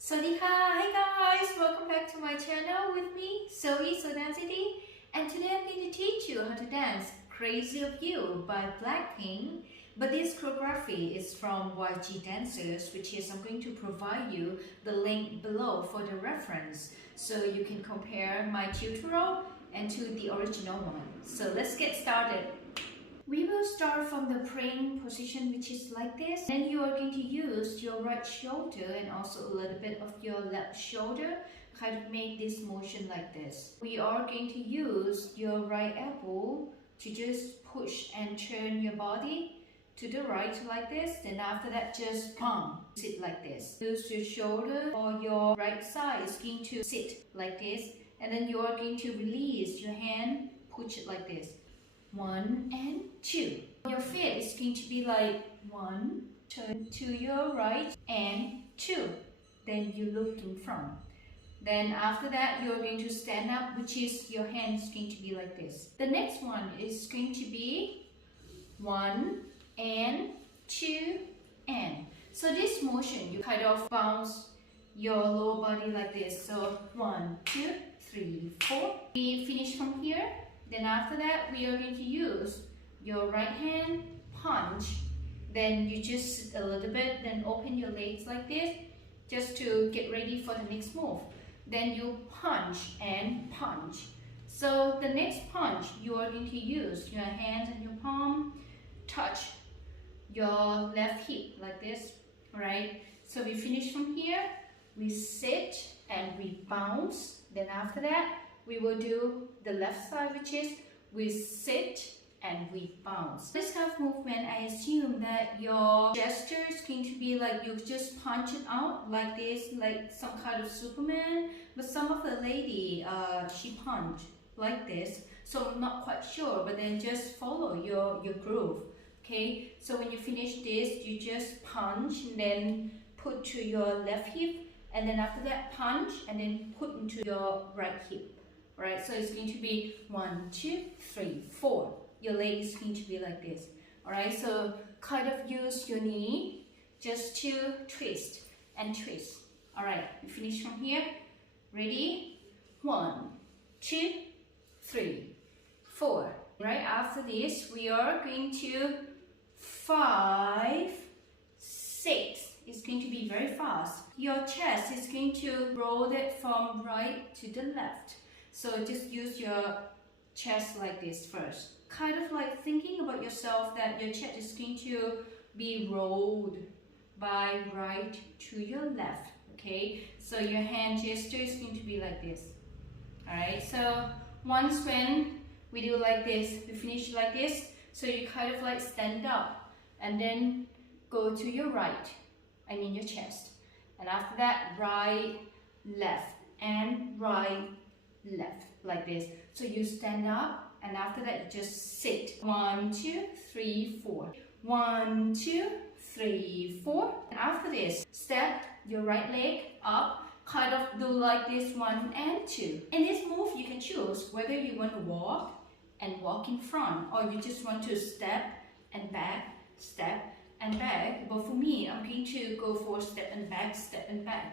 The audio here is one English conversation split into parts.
Swadika, hey guys, welcome back to my channel with me, Soei, SODANCEITY, and today I'm going to teach you how to dance Crazy of You by Blackpink. But this choreography is from YG dancers, which is I'm going to provide you the link below for the reference so you can compare my tutorial and to the original one. So let's get started. We will start from the praying position, which is like this. Then you are going to use your right shoulder and also a little bit of your left shoulder, kind of make this motion like this. We are going to use your right elbow to just push and turn your body to the right like this. Then after that, just palm, sit like this. Use your shoulder or your right side is going to sit like this. And then you are going to release your hand, push it like this. 1 and 2. Your feet is going to be like 1, turn to your right and 2. Then you look in front. Then after that, you're going to stand up, which is your hand is going to be like this. The next one is going to be 1 and 2 and. So this motion, you kind of bounce your lower body like this. So 1, 2, 3, 4. We finish from here. Then after that, we are going to use your right hand, punch. Then you just sit a little bit, then open your legs like this, just to get ready for the next move. Then you punch and punch. So the next punch, you are going to use your hands and your palm, touch your left hip like this, right? So we finish from here, we sit and we bounce. Then after that, we will do the left side, which is we sit and we bounce. This kind of movement, I assume that your gesture is going to be like you just punch it out like this, like some kind of Superman. But some of the lady, she punch like this. So I'm not quite sure, but then just follow your groove. Okay, so when you finish this, you just punch and then put to your left hip, and then after that punch and then put into your right hip. Right, so it's going to be 1, 2, 3, 4. Your leg is going to be like this. Alright, so kind of use your knee just to twist and twist. Alright, we finish from here. Ready? 1, 2, 3, 4. Right after this, we are going to 5, 6. It's going to be very fast. Your chest is going to roll it from right to the left. So just use your chest like this first. Kind of like thinking about yourself that your chest is going to be rolled by right to your left. Okay, so your hand gesture is going to be like this. Alright, so once when we do like this, we finish like this. So you kind of like stand up and then go to your right, I mean your chest. And after that, right, left, and right, left, like this. So you stand up and after that you just sit. 1, 2, 3, 4. 1, 2, 3, 4. And after this, step your right leg up, kind of do like this 1 and 2. In this move, you can choose whether you want to walk and walk in front, or you just want to step and back, step and back. But for me, I'm going to go for step and back,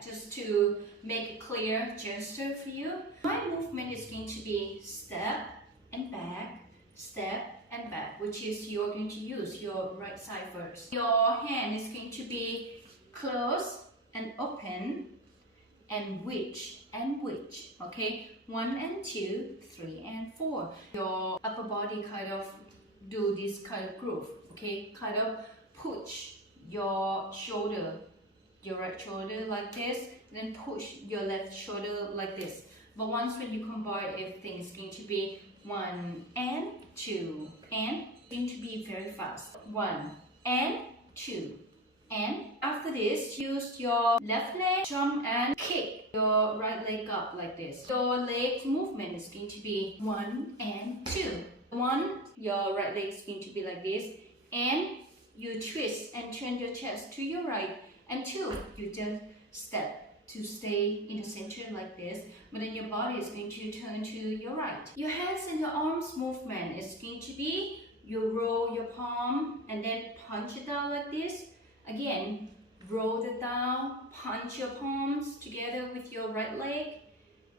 just to make a clear gesture for you. My movement is going to be step and back, which is you're going to use your right side first. Your hand is going to be close and open and which, okay? 1 and 2, 3 and 4. Your upper body kind of do this kind of groove, okay? Kind of push your shoulder, your right shoulder like this, then push your left shoulder like this. But once when you combine everything, it's going to be 1 and 2 and it's going to be very fast. 1 and 2 and. After this, use your left leg, jump and kick your right leg up like this. Your leg movement is going to be 1 and 2. 1, your right leg is going to be like this, and you twist and turn your chest to your right, and 2, you just step to stay in the center like this, but then your body is going to turn to your right. Your hands and your arms movement is going to be you roll your palm and then punch it down like this. Again, roll it down, punch your palms together with your right leg.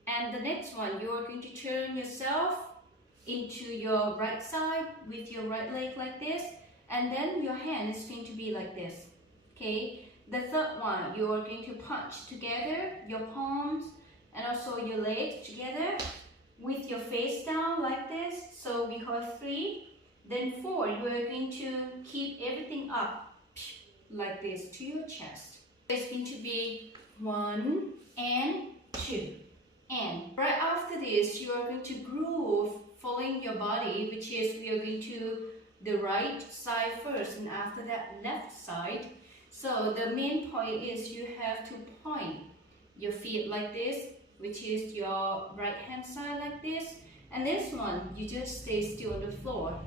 And the next one, you're going to turn yourself into your right side with your right leg like this. And then your hand is going to be like this, okay? The third one, you are going to punch together your palms and also your legs together with your face down like this. So we have 3. Then 4, you are going to keep everything up like this to your chest. It's going to be 1 and 2. And right after this, you are going to groove following your body, which is we are going to the right side first and after that left side. So the main point is you have to point your feet like this, which is your right hand side like this. And this one, you just stay still on the floor.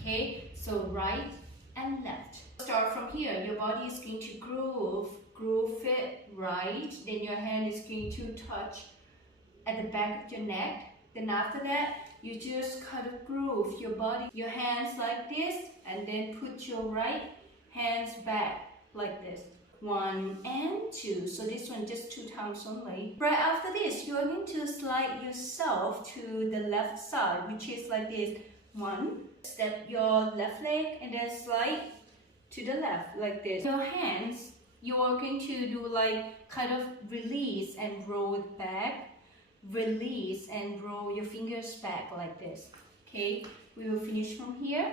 Okay, so right and left. Start from here. Your body is going to groove it right. Then your hand is going to touch at the back of your neck. Then after that, you just kind of groove your body, your hands like this, and then put your right hands back like this. 1 and 2. So this one just 2 times only. Right after this, you are going to slide yourself to the left side, which is like this. 1, step your left leg and then slide to the left like this. Your hands, you are going to do like kind of release and roll it back. Release and roll your fingers back like this. Okay, we will finish from here.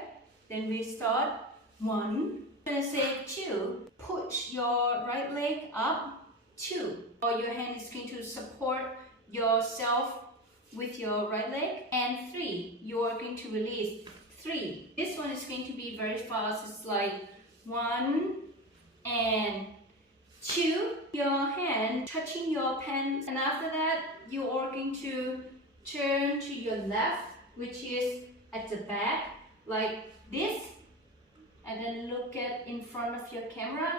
Then we start 1. Then say 2. Push your right leg up. 2. Or your hand is going to support yourself with your right leg. And 3. You are going to release. 3. This one is going to be very fast. It's like 1 and 2. Your hand touching your pants. And after that, you are going to turn to your left, which is at the back, like this. And then look at in front of your camera.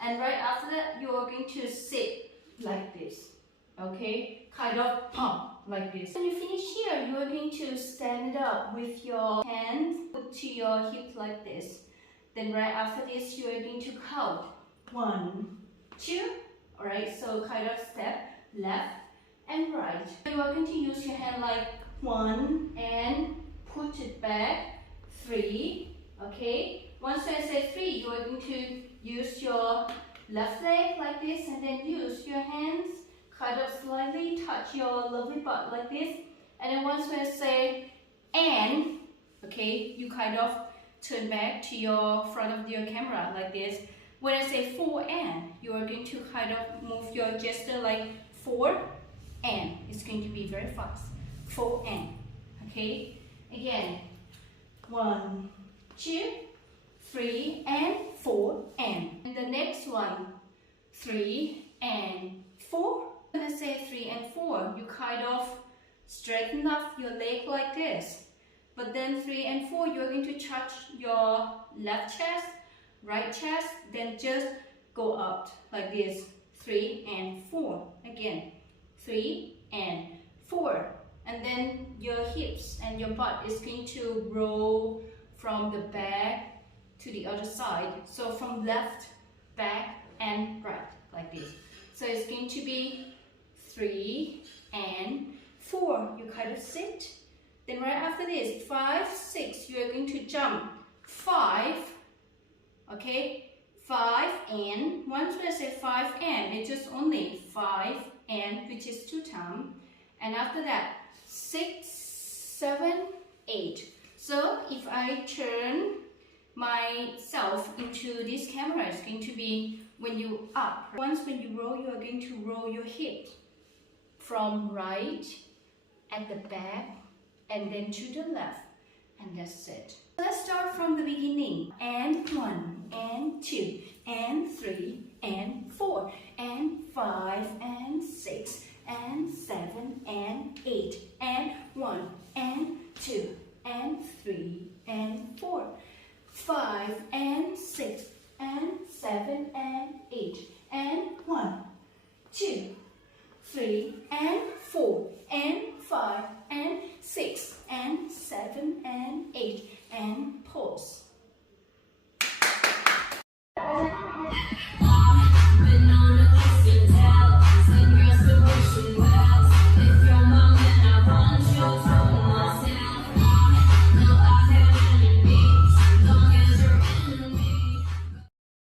And right after that, you are going to sit like this. Okay? Kind of pump like this. When you finish here, you are going to stand up with your hands put to your hip like this. Then right after this, you are going to count 1, 2. Alright, so kind of step left and right. You are going to use your hand like 1 and put it back. 3. Okay? Once I say 3, you are going to use your left leg like this and then use your hands kind of slightly touch your lovely butt like this. And then once I say and, okay, you kind of turn back to your front of your camera like this. When I say 4 and, you are going to kind of move your gesture like 4 and. It's going to be very fast. 4 and. Okay? Again. 1, 2, 3 and 4 and. And the next one, 3 and 4. When I say 3 and 4, you kind of straighten up your leg like this. But then 3 and 4, you're going to touch your left chest, right chest, then just go up like this. 3 and 4. Again, 3 and 4. And then your hips and your butt is going to roll from the back to the other side. So from left, back, and right, like this. So it's going to be 3 and 4. You kind of sit. Then right after this, 5, 6, you are going to jump. 5, okay, 5 and. Once I say 5 and, it's just only 5 and, which is 2 times. And after that, 6, 7, 8. So if I turn myself into this camera, it's going to be when you up. Once when you roll, you are going to roll your hip from right at the back and then to the left, and that's it. Let's start from the beginning. And 1 and 2 and 3 and 4 and 5 and 6 and 7 and 8 and 1 and 2 and 3 and 4, 5 and 6 and 7 and 8 and 1